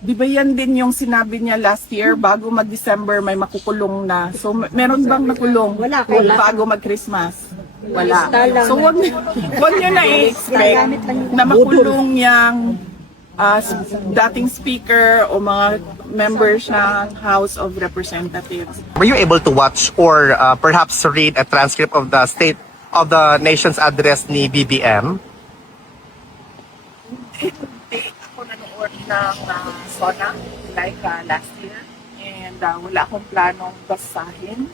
Di ba yan din yung sinabi niya last year, bago mag-December may makukulong na. So meron bang nakulong Wala. bago mag-Christmas? Wala. So wag niyo na i-expect na makulong yung dating speaker o mga members ng House of Representatives. Were you able to watch or perhaps read a transcript of the State of the Nation's address ni BBM? Hindi ako nanood ng SONA like last year, and wala akong planong basahin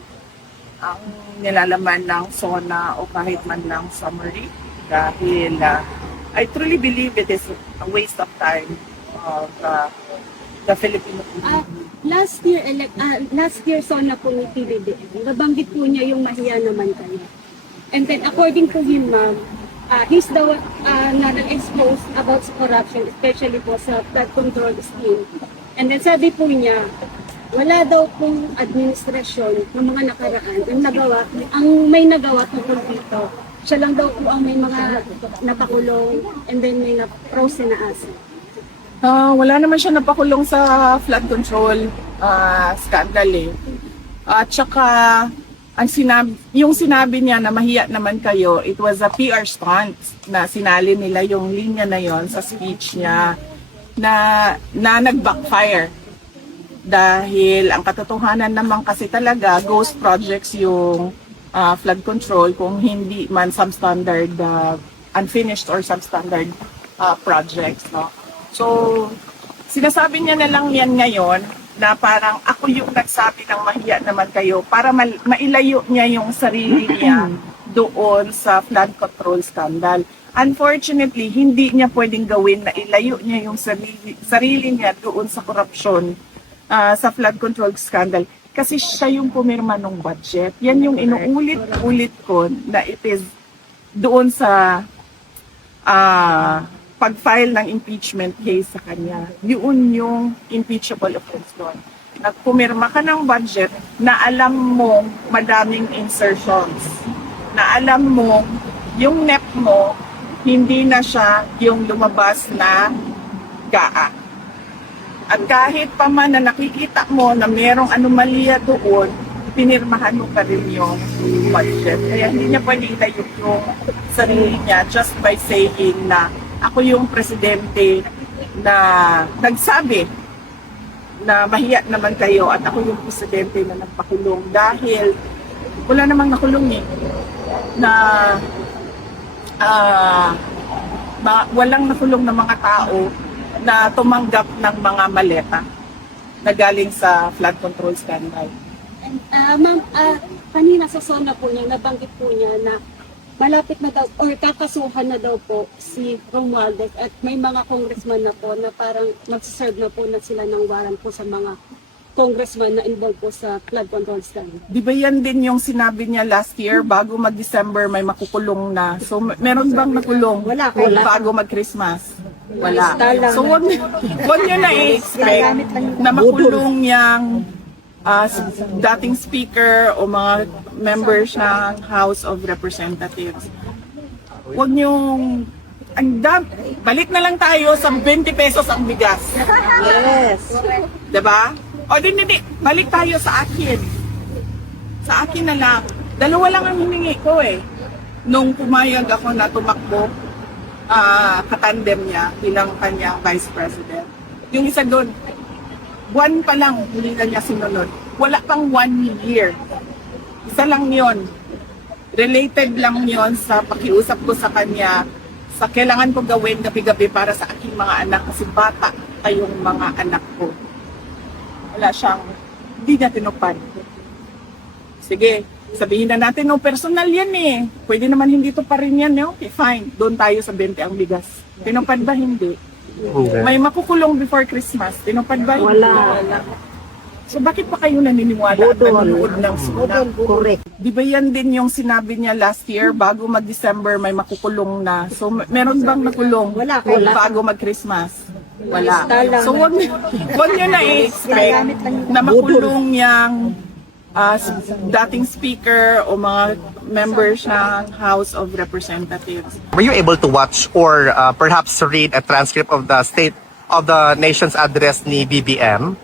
ang nilalaman ng SONA o kahit man lang summary dahil I truly believe it is a waste of time of the Filipino people. Last year SONA po ni PBBM, nabanggit po niya yung mahiya naman kayo. And then according to him, ma'am, he's the one na nag-expose about corruption, especially po sa flood control scheme. And then sabi po niya, wala daw pong administrasyon ng mga nakaraan ang may nagawa tungkol dito. Siya lang daw po ang may mga napakulong and then may na-frozen na asset. Wala naman siya napakulong sa flood control scandal eh. At saka yung sinabi niya na mahiya naman kayo, it was a PR stunt na sinali nila yung linya na yon sa speech niya na nag-backfire. Dahil ang katotohanan naman kasi talaga, ghost projects yung flood control kung hindi man substandard, unfinished or substandard projects. No? So, sinasabi niya na lang yan ngayon na parang ako yung nagsabi ng mahiya naman kayo para mailayo niya yung sarili niya doon sa flood control scandal. Unfortunately, hindi niya pwedeng gawin na ilayo niya yung sarili niya doon sa korupsyon sa flood control scandal kasi siya yung pumirma ng budget. Yan yung inuulit-ulit ko na it is doon sa pag-file ng impeachment case sa kanya. Yun yung impeachable offense doon. Nagpumirma ka ng budget na alam mo madaming insertions. Na alam mo yung NEP mo hindi na siya yung lumabas na GAA. At kahit pa man na nakikita mo na merong anomalya doon, pinirmahan mo pa rin yung budget. Kaya hindi niya pwede itayo yung sarili niya just by saying na ako yung presidente na nagsabi na mahiya naman kayo at ako yung presidente na nagpakulong dahil wala namang nakulong na walang nakulong na mga tao na tumanggap ng mga maleta na galing sa flood control scandal. Ma'am, kanina sa SONA po niya, nabanggit po niya na malapit na daw or kakasuhan na daw po si Romualdez at may mga congressman na po na parang mag-serve na po na sila ng warrant po sa mga congressman na involved po sa flood control scandal. Di ba yan din yung sinabi niya last year, bago mag-December may makukulong na. So meron bang nakulong Wala. bago mag-Christmas? Wala. So wag niyo na i-expect na makulong yung dating speaker o mga members ng House of Representatives. Huwag niyong balik na lang tayo sa 20 pesos ang bigas. Yes. Diba? O hindi, balik tayo sa akin. Sa akin na lang. Dalawa lang ang hiningi ko eh. Nung pumayag ako na tumakbo, katandem niya bilang kanyang vice president. Yung isa doon, buwan pa lang, hindi na niya sinunod. Wala pang 1 year. Isa lang yon. Related lang yon sa pakiusap ko sa kanya sa kailangan ko gawin gabi-gabi para sa aking mga anak kasi bata kayong mga anak ko. Wala siyang, hindi niya tinupad. Sige, sabihin na natin, no, personal yan eh. Pwede naman hindi to pa rin yan. Eh. Okay, fine. Doon tayo sa 20 ang bigas. Tinupad ba? Hindi. Okay. May makukulong before Christmas. Tinupad ba? Wala. So bakit pa kayo naniniwala at nanonood ng SONA? Correct. Di ba yan din yung sinabi niya last year, bago mag-December may makukulong na. So meron bang nakulong Wala. bago mag-Christmas? Wala. So wag niyo na i-expect na makulong yung dating speaker o mga members ng House of Representatives. Were you able to watch or perhaps read a transcript of the State of the nation's address ni BBM?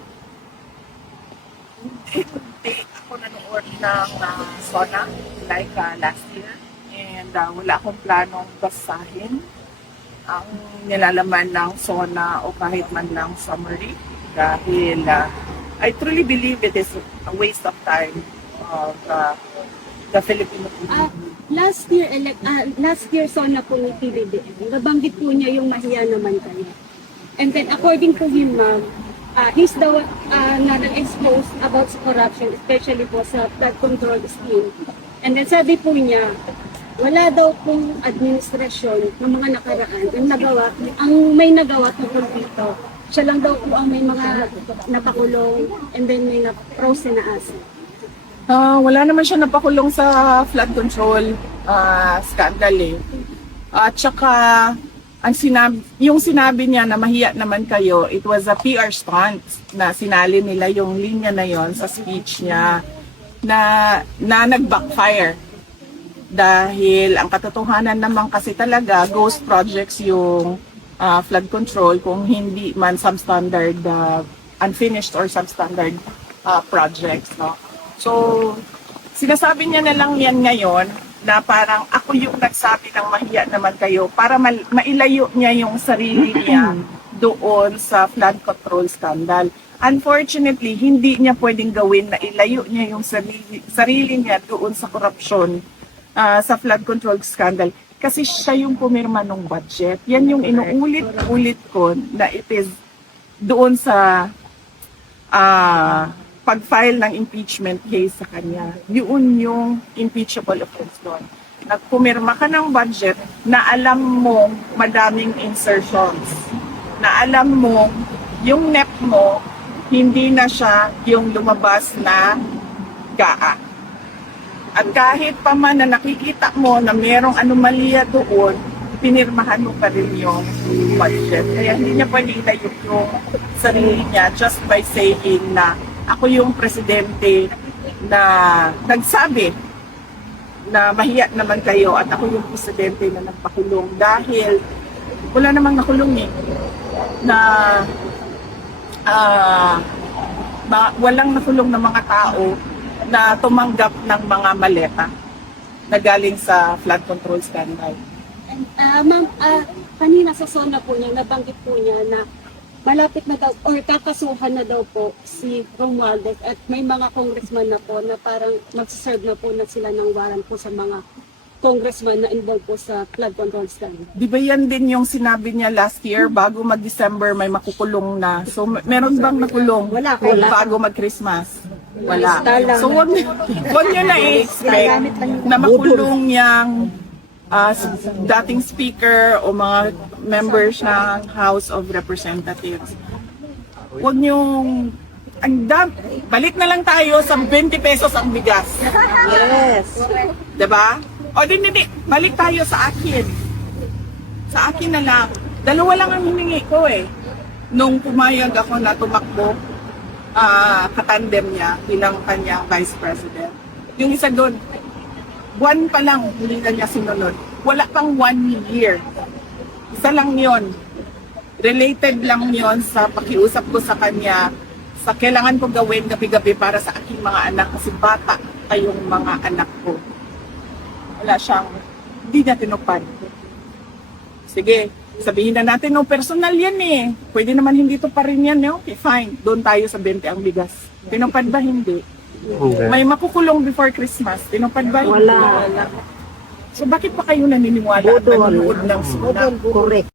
Hindi ako nanood ng SONA like last year. And wala akong planong basahin ang nilalaman ng SONA o kahit man lang summary. Dahil I truly believe it is a waste of time of the Filipino people. Last year SONA po ni PBBM, nabanggit po niya yung mahiya naman kayo. And then according to him, ma'am, he's the one na nag-expose about sa corruption, especially po sa flood control scheme. And then sabi po niya, wala daw pong administrasyon ng mga nakaraan ang may nagawa tungkol dito. Siya lang daw po ang may mga napakulong and then may na-frozen na asset. Wala naman siya napakulong sa flood control scandal eh. At saka yung sinabi niya na mahiya naman kayo, it was a PR stunt na sinali nila yung linya na yon sa speech niya na nag-backfire. Dahil ang katotohanan naman kasi talaga, ghost projects yung flood control kung hindi man substandard, unfinished or substandard projects. No? So, sinasabi niya na lang yan ngayon na parang ako yung nagsabi ng mahiya naman kayo para mailayo niya yung sarili niya doon sa flood control scandal. Unfortunately, hindi niya pwedeng gawin na ilayo niya yung sarili niya doon sa korupsyon sa flood control scandal kasi siya yung pumirma ng budget. Yan yung inuulit-ulit ko na it is doon sa pag-file ng impeachment case sa kanya. Yun yung impeachable offense doon. Nagpumirma ka ng budget na alam mo madaming insertions. Na alam mo yung NEP mo hindi na siya yung lumabas na GAA. At kahit pa man na nakikita mo na merong anomalya doon, pinirmahan mo pa rin yung budget. Kaya hindi niya pwede ilayo yung sarili niya just by saying na ako yung presidente na nagsabi na mahiya naman kayo at ako yung presidente na nagpakulong dahil wala namang nakulong eh na walang nakulong na mga tao na tumanggap ng mga maleta na galing sa flood control scandal. Ma'am, kanina sa SONA po niya, nabanggit po niya na malapit na daw or kakasuhan na daw po si Romualdez at may mga congressman na po na parang magsaserve na po na sila ng warrant po sa mga congressman na involved po sa flood control scandal. Di ba yan din yung sinabi niya last year, bago mag-December may makukulong na. So meron bang nakulong Wala. bago mag-Christmas? Wala. So wag niyo na i-expect na makulong yung dating speaker o mga members ng House of Representatives. Huwag niyong balik na lang tayo sa 20 pesos ang bigas. Yes. Diba? O hindi, balik tayo sa akin. Sa akin na lang. Dalawa lang ang hiningi ko eh. Nung pumayag ako na tumakbo, katandem niya bilang kanyang vice president. Yung isa doon, buwan pa lang hindi na niya sinunod. Wala pang 1 year. Isa lang yon. Related lang yon sa pakiusap ko sa kanya sa kailangan ko gawin gabi-gabi para sa aking mga anak kasi bata kayong mga anak ko. Wala siyang, hindi niya tinupad. Sige, sabihin na natin, no, personal yan eh. Pwede naman hindi to pa rin yan, eh. Okay, fine. Doon tayo sa 20 ang bigas. Tinupad ba? Hindi. Okay. May makukulong before Christmas. Tinupad ba? Wala. So bakit pa kayo naniniwala at nanonood ng SONA? Correct.